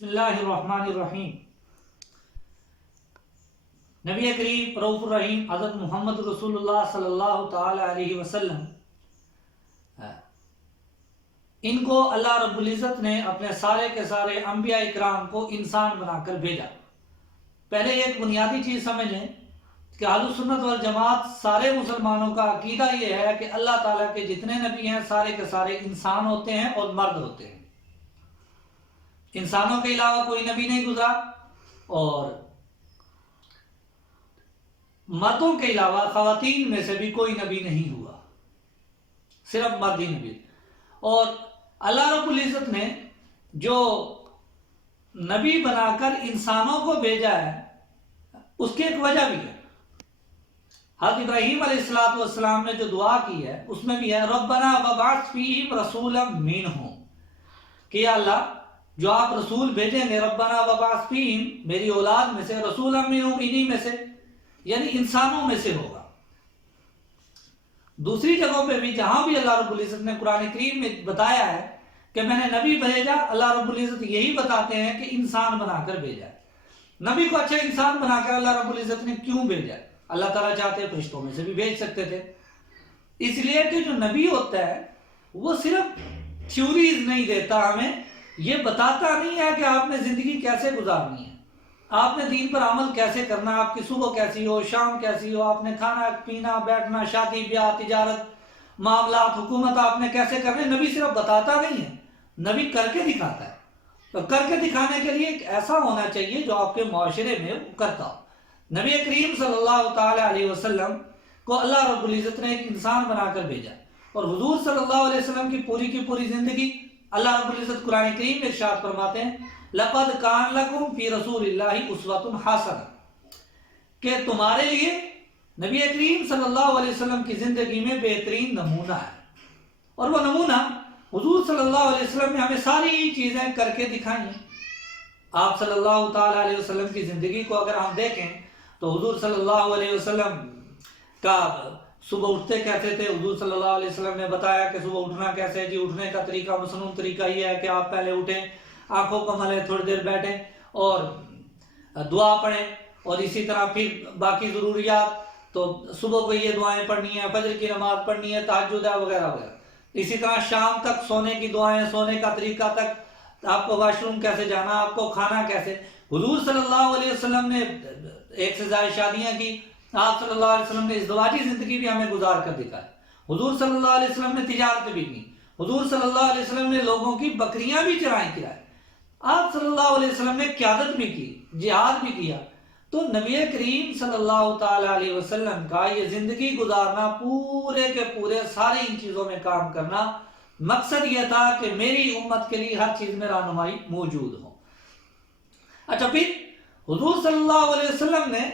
بسم اللہ الرحمن الرحیم۔ نبی کریم رؤوف الرحیم حضرت محمد رسول اللہ صلی اللہ تعالی علیہ وسلم، ان کو اللہ رب العزت نے اپنے سارے کے سارے انبیاء اکرام کو انسان بنا کر بھیجا۔ پہلے ایک بنیادی چیز سمجھ لیں کہ اہل سنت والجماعت سارے مسلمانوں کا عقیدہ یہ ہے کہ اللہ تعالیٰ کے جتنے نبی ہیں سارے کے سارے انسان ہوتے ہیں اور مرد ہوتے ہیں۔ انسانوں کے علاوہ کوئی نبی نہیں گزرا اور مردوں کے علاوہ خواتین میں سے بھی کوئی نبی نہیں ہوا، صرف مرد ہی نبی۔ اور اللہ رب العزت نے جو نبی بنا کر انسانوں کو بھیجا ہے اس کی ایک وجہ بھی ہے۔ حضرت ابراہیم علیہ السلام نے جو دعا کی ہے اس میں بھی ہے ربنا وبعث فیہم رسولا منہم، کہ یا اللہ جو آپ رسول بھیجیں گے ربنا وبعث فیہم، میری اولاد میں سے، رسولا منہم انہی میں سے، یعنی انسانوں میں سے ہوگا۔ دوسری جگہوں پہ بھی جہاں بھی اللہ رب العزت نے قرآن کریم میں بتایا ہے کہ میں نے نبی بھیجا، اللہ رب العزت یہی بتاتے ہیں کہ انسان بنا کر بھیجا ہے۔ نبی کو اچھا انسان بنا کر اللہ رب العزت نے کیوں بھیجا؟ اللہ تعالیٰ چاہتے فرشتوں میں سے بھی بھیج سکتے تھے، اس لیے کہ جو نبی ہوتا ہے وہ صرف تھیوریز نہیں دیتا، ہمیں یہ بتاتا نہیں ہے کہ آپ نے زندگی کیسے گزارنی ہے، آپ نے دین پر عمل کیسے کرنا، آپ کی صبح کیسی ہو، شام کیسی ہو، آپ نے کھانا پینا بیٹھنا، شادی بیاہ، تجارت، معاملات، حکومت آپ نے کیسے کرنے۔ نبی صرف بتاتا نہیں ہے، نبی کر کے دکھاتا ہے۔ تو کر کے دکھانے کے لیے ایک ایسا ہونا چاہیے جو آپ کے معاشرے میں کرتا ہو۔ نبی کریم صلی اللہ تعالی علیہ وسلم کو اللہ رب العزت نے ایک انسان بنا کر بھیجا، اور حضور صلی اللہ علیہ وسلم کی پوری زندگی اللہ رب العزت قرآن کریم میں ارشاد فرماتے ہیں لَقَدْ كَانَ لَكُمْ فِي رَسُولِ اللَّهِ أُسْوَةٌ حَسَنَةٌ، کہ تمہارے لیے نبی کریم صلی اللہ علیہ وسلم کی زندگی میں بہترین نمونہ ہے۔ اور وہ نمونہ حضور صلی اللہ علیہ وسلم نے ہمیں ساری چیزیں کر کے دکھائیں ہیں۔ آپ صلی اللہ تعالی علیہ وسلم کی زندگی کو اگر ہم دیکھیں تو حضور صلی اللہ علیہ وسلم کا صبح اٹھتے کیسے تھے، حضور صلی اللہ علیہ وسلم نے بتایا کہ صبح اٹھنا کیسے ہے۔ جی اٹھنے کا طریقہ، مسنون طریقہ یہ ہے کہ آپ پہلے اٹھیں، آنکھوں کو ملیں، تھوڑی دیر بیٹھیں اور دعا پڑھیں، اور اسی طرح پھر باقی ضروریات، تو صبح کو یہ دعائیں پڑھنی ہیں، فجر کی نماز پڑھنی ہے، تہجد ہے، وغیرہ وغیرہ۔ اسی طرح شام تک سونے کی دعائیں، سونے کا طریقہ تک، آپ کو واش روم کیسے جانا، آپ کو کھانا کیسے۔ حضور صلی اللہ علیہ وسلم نے ایک سے زائد شادیاں کی، آپ صلی اللہ علیہ وسلم نے ازدواجی زندگی بھی ہمیں گزار کر دکھائی۔ حضور صلی اللہ علیہ وسلم نے تجارت بھی کی، حضور صلی اللہ علیہ وسلم نے لوگوں کی بکریاں بھی چرائیں کرائے، آپ صلی اللہ علیہ وسلم نے قیادت بھی کی، جہاد بھی کیا۔ تو نبی کریم صلی اللہ تعالی علیہ وسلم کا یہ زندگی گزارنا، پورے کے پورے سارے ان چیزوں میں کام کرنا، مقصد یہ تھا کہ میری امت کے لیے ہر چیز میں رہنمائی موجود ہو۔ اچھا، پھر حضور صلی اللہ علیہ وسلم نے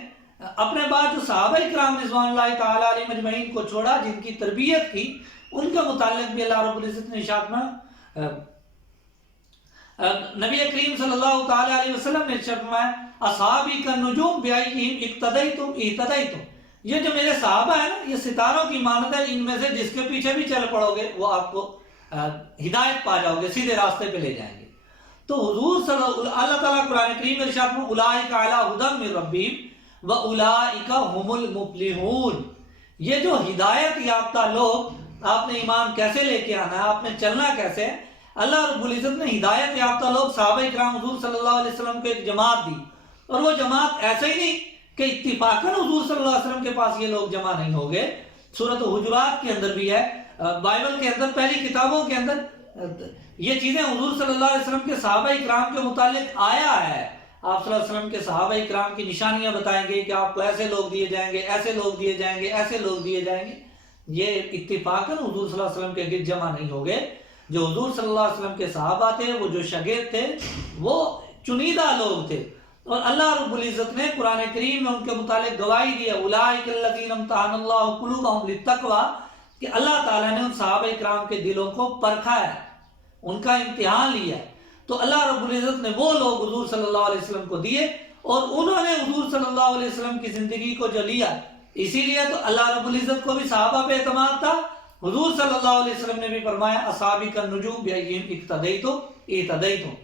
اپنے بعد جو صحابہ کرام رضوان اللہ تعالی علیہ مجمعین کو چھوڑا، جن کی تربیت کی، ان کے متعلق بھی اللہ رب العزت نے ارشاد فرمایا، نبی کریم صلی اللہ تعالی علیہ وسلم نے ارشاد فرمایا اصحابی کالنجوم بأیہم اقتدیتم اہتدیتم، یہ جو میرے صحابہ ہیں نا، یہ ستاروں کی مانند ہے، ان میں سے جس کے پیچھے بھی چل پڑو گے وہ آپ کو ہدایت پا جاؤ گے، سیدھے راستے پہ لے جائیں گے۔ تو حضور اللہ تعالیٰ قرآن کریم میں ارشاد فرمایا اولئک علی ھدی من ربہم وَأُولَئِكَ هُمُ الْمُفْلِحُونَ، یہ جو ہدایت یافتہ لوگ، آپ نے ایمان کیسے لے کے آنا ہے، آپ نے چلنا کیسے ہے۔ اللہ رب العزت نے ہدایت یافتہ لوگ صحابہ کرام حضور صلی اللہ علیہ وسلم کو ایک جماعت دی، اور وہ جماعت ایسے ہی نہیں کہ اتفاقاً حضور صلی اللہ علیہ وسلم کے پاس یہ لوگ جمع نہیں ہو گئے۔ سورۃ حجرات کے اندر بھی ہے، بائبل کے اندر، پہلی کتابوں کے اندر یہ چیزیں حضور صلی اللہ علیہ وسلم کے صحابہ کرام کے متعلق آیا ہے۔ آپ صلی اللہ علیہ وسلم کے صحابہ کرام کی نشانیاں بتائیں گے کہ آپ کو ایسے لوگ دیے جائیں گے، ایسے لوگ دیے جائیں گے، ایسے لوگ دیے جائیں گے۔ یہ اتفاقاً حضور صلی اللہ علیہ وسلم کے گرد جمع نہیں ہو گئے۔ جو حضور صلی اللہ علیہ وسلم کے صحابہ تھے، وہ جو شاگرد تھے، وہ چنیدہ لوگ تھے، اور اللہ رب العزت نے قرآن کریم میں ان کے متعلق گواہی دی ہے اولئک الذین امتحن اللہ قلوبہم للتقوی، کہ اللہ تعالیٰ نے ان صحابہ کرام کے دلوں کو پرکھا ہے، ان کا امتحان لیا ہے۔ تو اللہ رب العزت نے وہ لوگ حضور صلی اللہ علیہ وسلم کو دیے، اور انہوں نے حضور صلی اللہ علیہ وسلم کی زندگی کو جو لیا، اسی لیے تو اللہ رب العزت کو بھی صحابہ پہ اعتماد تھا۔ حضور صلی اللہ علیہ وسلم نے بھی فرمایا اصحابی کالنجوم بأیہم اقتدیتم اہتدیتم،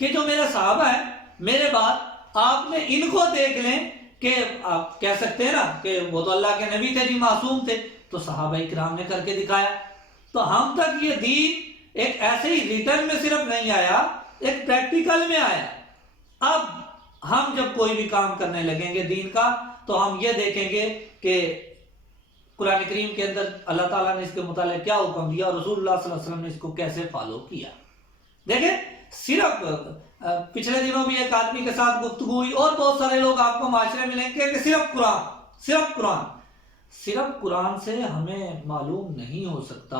کہ جو میرے صحابہ ہیں میرے بعد آپ نے ان کو دیکھ لیں کہ آپ کہہ سکتے ہیں نا کہ وہ تو اللہ کے نبی تھے جی، معصوم تھے، تو صحابہ کرام نے کر کے دکھایا. تو ہم تک یہ دین ایک ایسے ہی ریٹرن میں صرف نہیں آیا، ایک پریکٹیکل میں آیا. اب ہم جب کوئی بھی کام کرنے لگیں گے دین کا تو ہم یہ دیکھیں گے کہ قرآن کریم کے اندر اللہ تعالیٰ نے اس کے متعلق کیا حکم دیا اور رسول اللہ صلی اللہ علیہ وسلم نے اس کو کیسے فالو کیا. دیکھیں صرف پچھلے دنوں بھی ایک آدمی کے ساتھ گفتگو ہوئی اور بہت سارے لوگ آپ کو معاشرے میں لیں گے کہ صرف قرآن سے ہمیں معلوم نہیں ہو سکتا.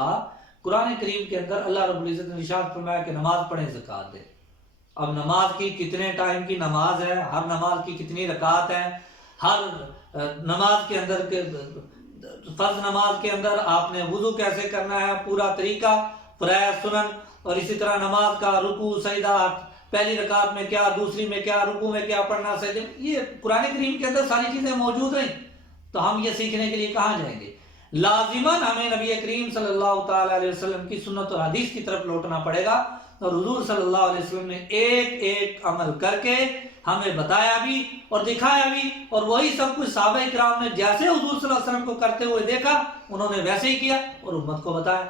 قرآن کریم کے اندر اللہ رب العزت نے ارشاد فرمایا کہ نماز پڑھیں، زکوٰۃ دیں. اب نماز کی کتنے ٹائم کی نماز ہے، ہر نماز کی کتنی رکعت ہے، ہر نماز کے اندر فرض نماز کے اندر آپ نے وضو کیسے کرنا ہے، پورا طریقہ، فرائض سنن، اور اسی طرح نماز کا رکوع سجدہ، پہلی رکعت میں کیا، دوسری میں کیا، رکوع میں کیا پڑھنا، سجدے میں، یہ قرآن کریم کے اندر ساری چیزیں موجود ہیں. تو ہم یہ سیکھنے کے لیے کہاں جائیں گے؟ لازماً ہمیں نبی کریم صلی اللہ تعالی علیہ وسلم کی سنت اور حدیث کی طرف لوٹنا پڑے گا. اور حضور صلی اللہ علیہ وسلم نے ایک ایک عمل کر کے ہمیں بتایا بھی اور دکھایا بھی، اور وہی سب کچھ صحابہ کرام نے جیسے حضور صلی اللہ علیہ وسلم کو کرتے ہوئے دیکھا انہوں نے ویسے ہی کیا اور امت کو بتایا.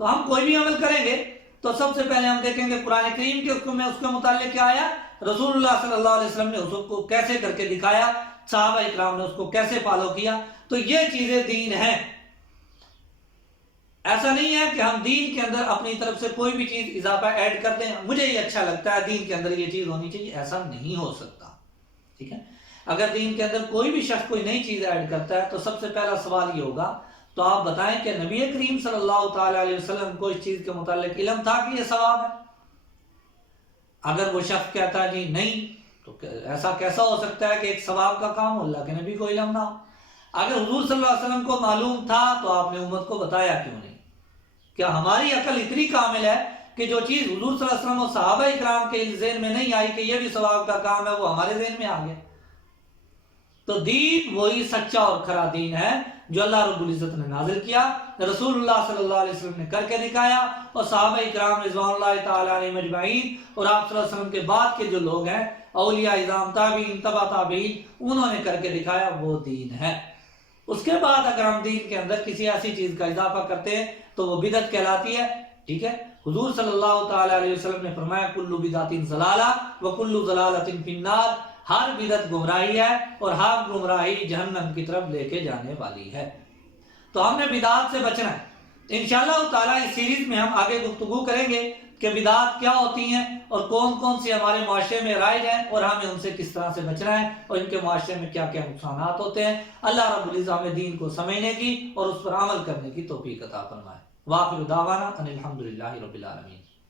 تو ہم کوئی بھی عمل کریں گے تو سب سے پہلے ہم دیکھیں گے قرآن کریم کے اس کے متعلق کیا آیا، رسول اللہ صلی اللہ علیہ وسلم نے اس کو کیسے کر کے دکھایا، صحابہ اکرام نے اس کو کیسے فالو کیا. تو یہ چیزیں دین ہیں. ایسا نہیں ہے کہ ہم دین کے اندر اپنی طرف سے کوئی بھی چیز اضافہ ایڈ کر دیں، مجھے یہ اچھا لگتا ہے دین کے اندر یہ چیز ہونی چاہیے، ایسا نہیں ہو سکتا. ٹھیک ہے، اگر دین کے اندر کوئی بھی شخص کوئی نئی چیز ایڈ کرتا ہے تو سب سے پہلا سوال یہ ہوگا تو آپ بتائیں کہ نبی کریم صلی اللہ تعالی علیہ وسلم کو اس چیز کے متعلق علم تھا کہ یہ ثواب ہے؟ اگر وہ شخص کہتا ہے جی نہیں، تو ایسا کیسا ہو سکتا ہے کہ ایک ثواب کا کام اللہ کے نبی کو علم نہ ہو؟ اگر حضور صلی اللہ علیہ وسلم کو معلوم تھا تو آپ نے امت کو بتایا کیوں نہیں؟ کیا ہماری عقل اتنی کامل ہے کہ جو چیز حضور صلی اللہ علیہ وسلم اور صحابہ اکرام کے ذہن میں نہیں آئی کہ یہ بھی ثواب کا کام ہے، وہ ہمارے ذہن میں آ گیا؟ تو دین وہی سچا اور کھرا دین ہے جو اللہ رب العزت نے نازل کیا، رسول اللہ صلی اللہ علیہ وسلم نے کر کے دکھایا، اور صحابہ اکرام رضوان اللہ تعالی علیہم اجمعین اور آپ صلی اللہ علیہ وسلم کے بعد کے جو لوگ ہیں اولیاء اعظام، تابعین، تبع تابعین، انہوں نے کر کے دکھایا، وہ دین ہے. اس کے بعد اگر ہم دین کے اندر کسی ایسی چیز کا اضافہ کرتے ہیں تو وہ بدعت کہلاتی ہے. ٹھیک ہے، حضور صلی اللہ تعالی علیہ وسلم نے فرمایا کل بدعت ضلالہ وکل ضلالۃ فی النار، ہر بدعت گمراہی ہے اور ہر گمراہی جہنم کی طرف لے کے جانے والی ہے. تو ہم نے بدعات سے بچنا ہے. انشاءاللہ تعالی اس سیریز میں ہم آگے گفتگو کریں گے کہ بدعات کیا ہوتی ہیں اور کون کون سی ہمارے معاشرے میں رائج ہیں اور ہمیں ان سے کس طرح سے بچنا ہے اور ان کے معاشرے میں کیا کیا نقصانات ہوتے ہیں. اللہ رب العزت ہمیں دین کو سمجھنے کی اور اس پر عمل کرنے کی توفیق عطا فرمائے. وآخر دعوانا ان الحمدللہ رب العالمین.